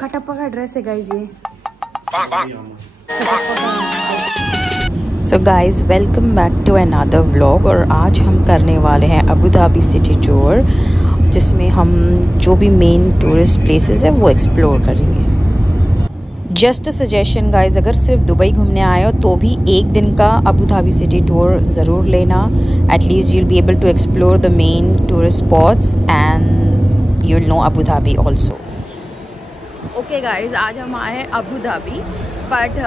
कटप्पा का ड्रेस है गाइस ये। So guys welcome back to another vlog. और आज हम करने वाले हैं अबू धाबी सिटी टूर, जिसमें हम जो भी मेन टूरिस्ट प्लेसेस है वो एक्सप्लोर करेंगे। जस्ट अ सजेशन गाइज, अगर सिर्फ दुबई घूमने आए हो तो भी एक दिन का अबू धाबी सिटी टूर ज़रूर लेना। At least you will be able to explore the main tourist spots and you will know Abu Dhabi also. Okay guys, आज हम आए हैं अबू धाबी, बट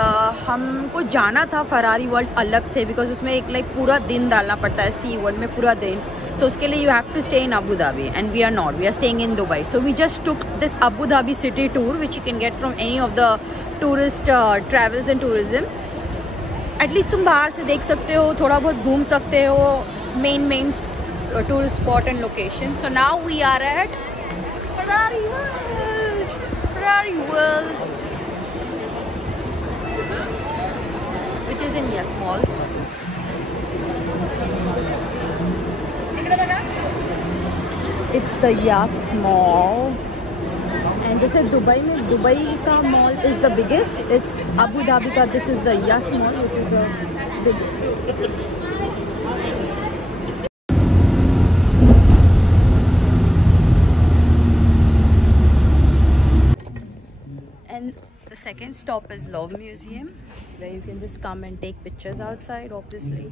हमको जाना था फरारी वर्ल्ड अलग से, बिकॉज उसमें एक पूरा दिन डालना पड़ता है, सी वर्ल्ड में पूरा दिन। सो उसके लिए you have to stay in Abu Dhabi and we are not, we are staying in Dubai. So we just took this Abu Dhabi city tour which you can get from any of the tourist travels and tourism. At least तुम बाहर से देख सकते हो, थोड़ा बहुत घूम सकते हो main tourist spot and location. So now we are at Ferrari World, which is in Yes Mall. It's the Yes Mall. And जैसे दुबई में दुबई का mall is the biggest, it's Abu Dhabi का this is the Yes Mall which is the biggest. And the second stop is Love Museum, where you can just come and take pictures outside. Obviously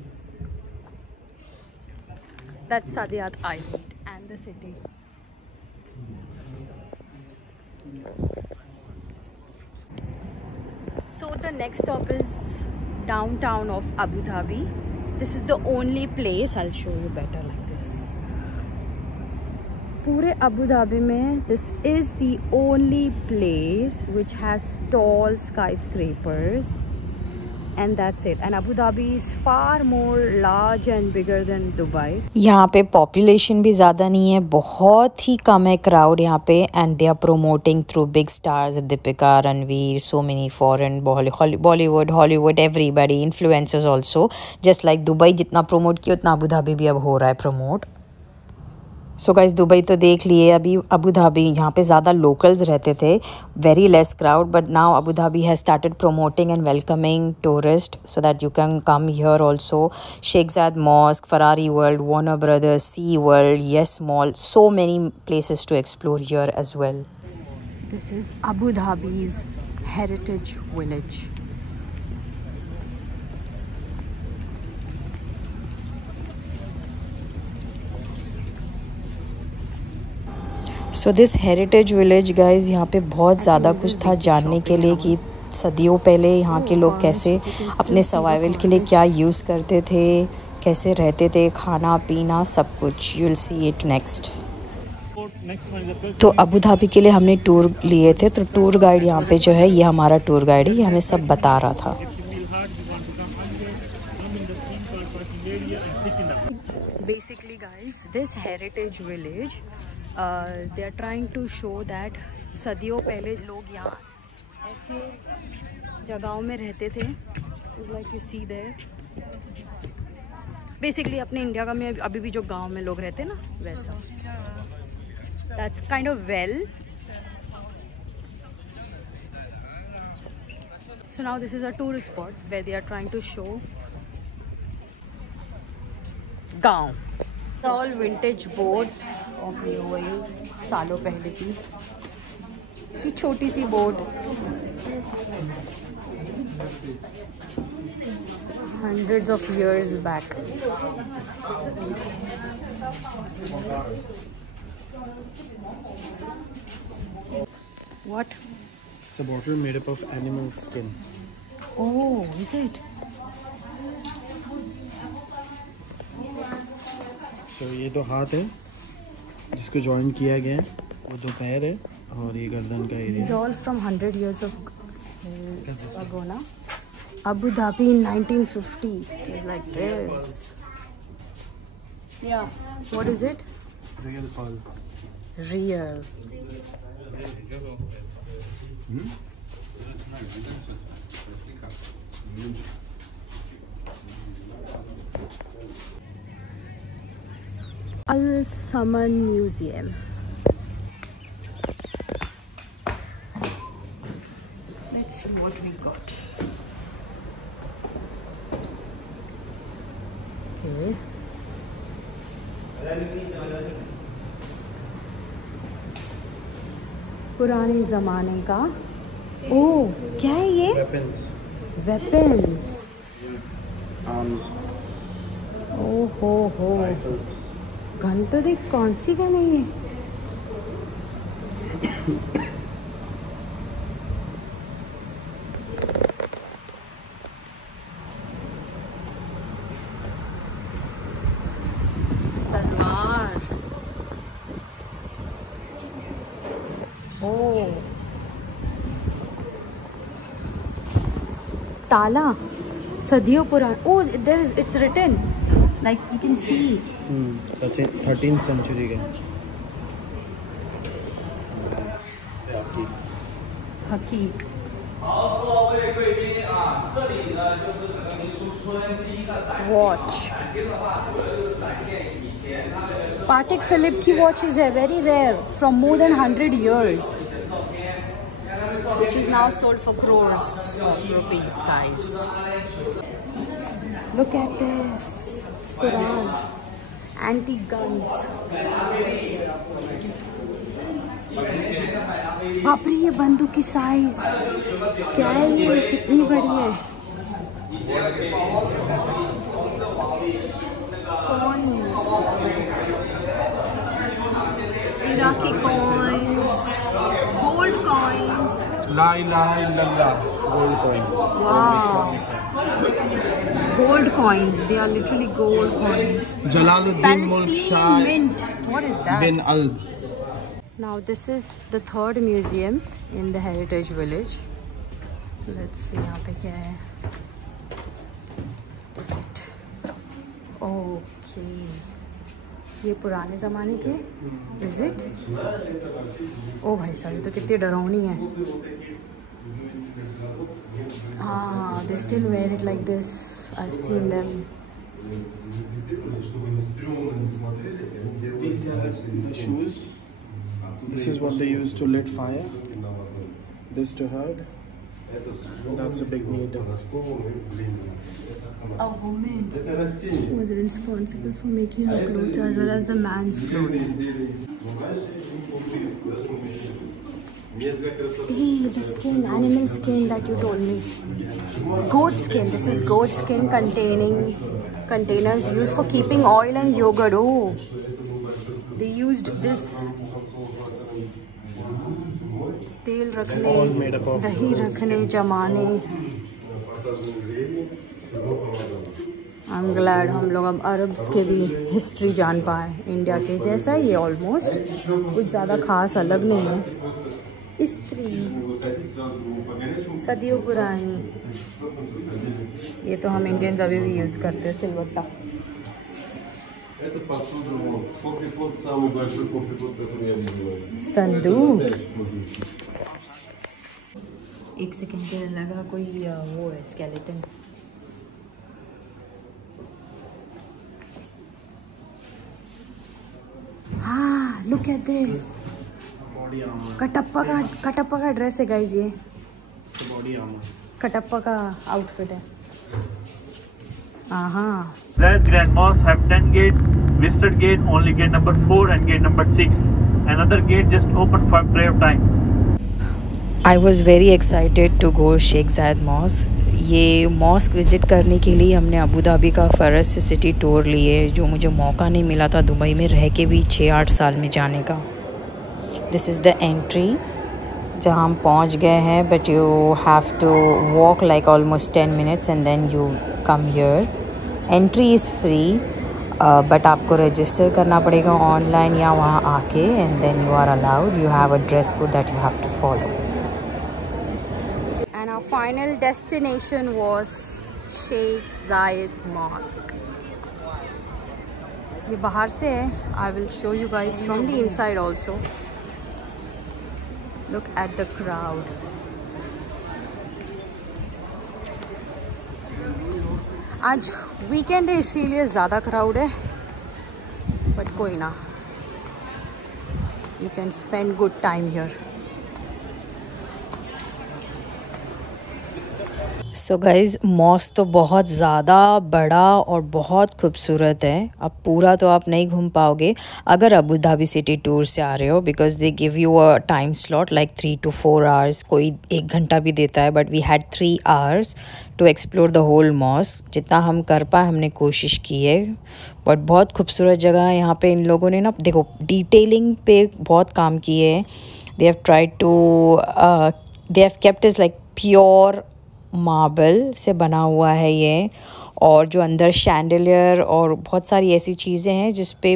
that's Saadiyat Island and the city. So the next stop is downtown of Abu Dhabi. This is the only place, I'll show you better like this. पूरे Abu Dhabi में this is the only place which has tall skyscrapers, and that's it. And Abu Dhabi is far more large and bigger than Dubai. यहाँ पे population भी ज़्यादा नहीं है, बहुत ही कम है क्राउड यहाँ पे, and they are promoting through big stars Deepika, Ranveer, so many foreign, Bollywood, Hollywood, everybody, influencers also. Just like Dubai जितना प्रोमोट किया उतना अबू धाबी भी अब हो रहा है प्रमोट। सो गाइस, दुबई तो देख लिए, अभी अबू धाबी यहाँ पे ज़्यादा लोकल्स रहते थे, very less crowd, but now Abu Dhabi has started promoting and welcoming tourists so that you can come here also. Sheikh Zayed Mosque, Ferrari World, Warner Brothers, Sea World, Yes Mall, so many places to explore here as well. This is Abu Dhabi's heritage village. So this heritage village guys, यहाँ पे बहुत ज़्यादा कुछ था जानने के लिए कि सदियों पहले यहाँ के लोग कैसे अपने सर्वाइवल के लिए क्या यूज़ करते थे, कैसे रहते थे, खाना पीना सब कुछ। You will see it next. तो अबू धाबी के लिए हमने टूर लिए थे, तो टूर गाइड यहाँ पे जो है ये हमारा टूर गाइड है, ये हमें सब बता रहा था। Basically guys, this heritage village, they are trying to show that सदियों पहले लोग यहाँ ऐसे जगहों में रहते थे, like you see there. Basically अपने इंडिया का में अभी भी जो गांव में लोग रहते हैं ना वैसा। That's kind of well. So now this is a tourist spot where they are trying to show गांव। All vintage boats of वही सालों पहले की छोटी सी boat, hundreds of years back. What? It's a bottle made up of animal skin. Oh, is it? तो ये तो हाथ है जिसको जॉइन किया गया है, वो दो पैर है और ये गर्दन का area. It's all from 100 years ago ना। Abu Dhabi in 1950 is like this. Yeah. What is it? Real pearl. Real. Al Saman Museum. Let's see what we got. Okay. पुराने ज़माने का। ओह, क्या है ये? वेपन्स। आर्म्स। ओहो हो। गन तो देख, कौन सी गन है ये? तलवार। ओह, ताला सदियों पुराना। Oh, there is, it's written like you can see. 13th century का। हकीक। 好，各位贵宾啊，这里呢就是整个民俗村第一个展厅。 वॉच। 展厅的话，主要就是展现以前他们的 Patek Philippe की watches है very rare from more than 100 years, which is now sold for crores of rupees, guys. Look at this, it's Quran, antique guns. बाप रे, ये बंदूक की size क्या है, ये कितनी बड़ी है। Iraqi coins, gold coins. ला इलाहा इल्लल्लाह, gold coin. Wow, gold coins. They are literally gold coins. Jalaluddin Mulk Shah Palestinian mint. What is that? बिन अल्ब। Now this is the third museum in the heritage village. Let's see यहाँ पे क्या है. What is it? Okay. ये पुराने ज़माने के Is it? ओ भाई साहब, ये तो कितनी डरावनी है. हाँ, they still wear it like this. I've seen them. These are the shoes. This is what they use to lit fire. This to hug. That's a big needle. A woman was responsible for making her clothes as well as the man's clothes. Hey, the skin, animal skin that you told me. Goat skin. This is goat skin containing containers used for keeping oil and yogurt. Oh, they used this. तेल रखने, दही रखने, जमाने. I'm glad हम लोग अब Arabs के भी हिस्ट्री जान पाए. इंडिया के जैसा ही है ऑलमोस्ट, कुछ ज़्यादा खास अलग नहीं है. स्त्री सदियों पुरानी. ये तो हम इंडियंस अभी भी यूज़ करते हैं, सिलवट्टा. Это посуда, вот, кофе-пот, самый большой кофе-пот, который я видел. संदूक. एक सेकंड के लिए लगा कोई वो है स्केलेटन. हाँ, लुक एट दिस. कटप्पा का ड्रेस है गाइस. ये कटप्पा का आउटफिट है. हाँ. That Grand Mosque have 10 gates. Visited gate only gate number 4 and gate number 6. Another gate just open for prayer time. I was very excited to go Sheikh Zayed Mosque. ये mask visit करने के लिए हमने Abu Dhabi का फ़रस city tour लिए, जो मुझे मौका नहीं मिला था दुबई में रह के भी 6-8 साल में जाने का. दिस इज़ द एंट्री जहाँ हम पहुँच गए हैं, but you have to walk like almost 10 minutes and then you come here. Entry is free, but आपको रजिस्टर करना पड़ेगा ऑनलाइन या वहाँ आके, and then you are allowed. You have a dress code that you have to follow. And our final destination was Sheikh Zayed Mosque. ये बाहर से है. I will show you guys from the inside also. Look at the crowd. आज weekend है इसीलिए ज़्यादा crowd है, but कोई ना, you can spend good time here. So guys mosque तो बहुत ज़्यादा बड़ा और बहुत खूबसूरत है। अब पूरा तो आप नहीं घूम पाओगे अगर अबू धाबी सिटी टूर से आ रहे हो, because they give you a time slot like 3 to 4 hours, कोई 1 घंटा भी देता है, but we had 3 hours to explore the whole mosque. जितना हम कर पाए हमने कोशिश की है, बट बहुत खूबसूरत जगह है। यहाँ पे इन लोगों ने ना देखो डिटेलिंग पे बहुत काम किए हैं। They have tried to they have kept is like pure marble से बना हुआ है ये, और जो अंदर शैंडलियर और बहुत सारी ऐसी चीज़ें हैं जिस पे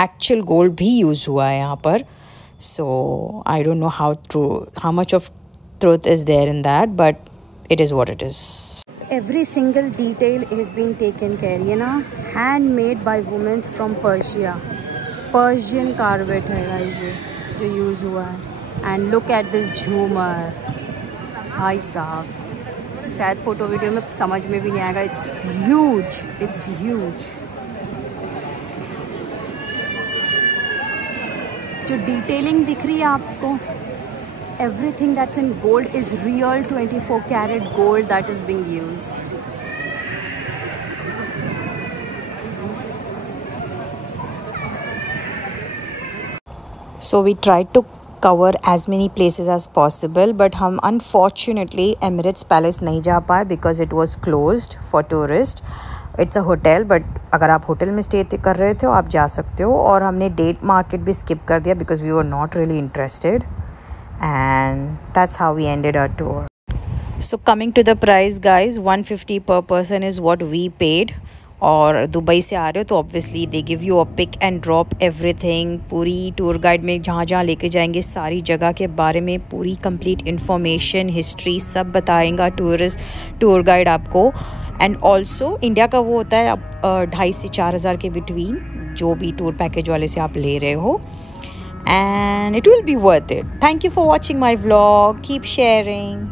एक्चुअल गोल्ड भी यूज़ हुआ है यहाँ पर। So I don't know how much of truth is there in that, but it is what it is. Every single detail is being taken care, ये ना handmade by women from Persia. Persian carpet है guys ये जो use हुआ है। And look at this झूमर, भाई साहब शायद फ़ोटो वीडियो में समझ में भी नहीं आएगा। It's huge. जो डिटेलिंग दिख रही है आपको, everything that's in gold is real 24 karat gold that is being used. So we tried to cover as many places as possible, but हम unfortunately Emirates Palace नहीं जा पाए because it was closed for tourists. It's a hotel, but अगर आप hotel में stay कर रहे थे आप जा सकते हो, और हमने डेट मार्केट भी स्किप कर दिया because we were not really interested, and that's how we ended our tour. So coming to the price guys, 150 per person is what we paid. और दुबई से आ रहे हो तो obviously they give you a pick and drop everything. पूरी tour guide में जहाँ जहाँ लेके जाएंगे सारी जगह के बारे में पूरी कंप्लीट इन्फॉर्मेशन, हिस्ट्री सब बताएगा टूर गाइड आपको। एंड ऑल्सो इंडिया का वो होता है अब 2,500 से 4,000 के बिटवीन, जो भी टूर पैकेज वाले से आप ले रहे हो, and it will be worth it. Thank you for watching my vlog, keep sharing.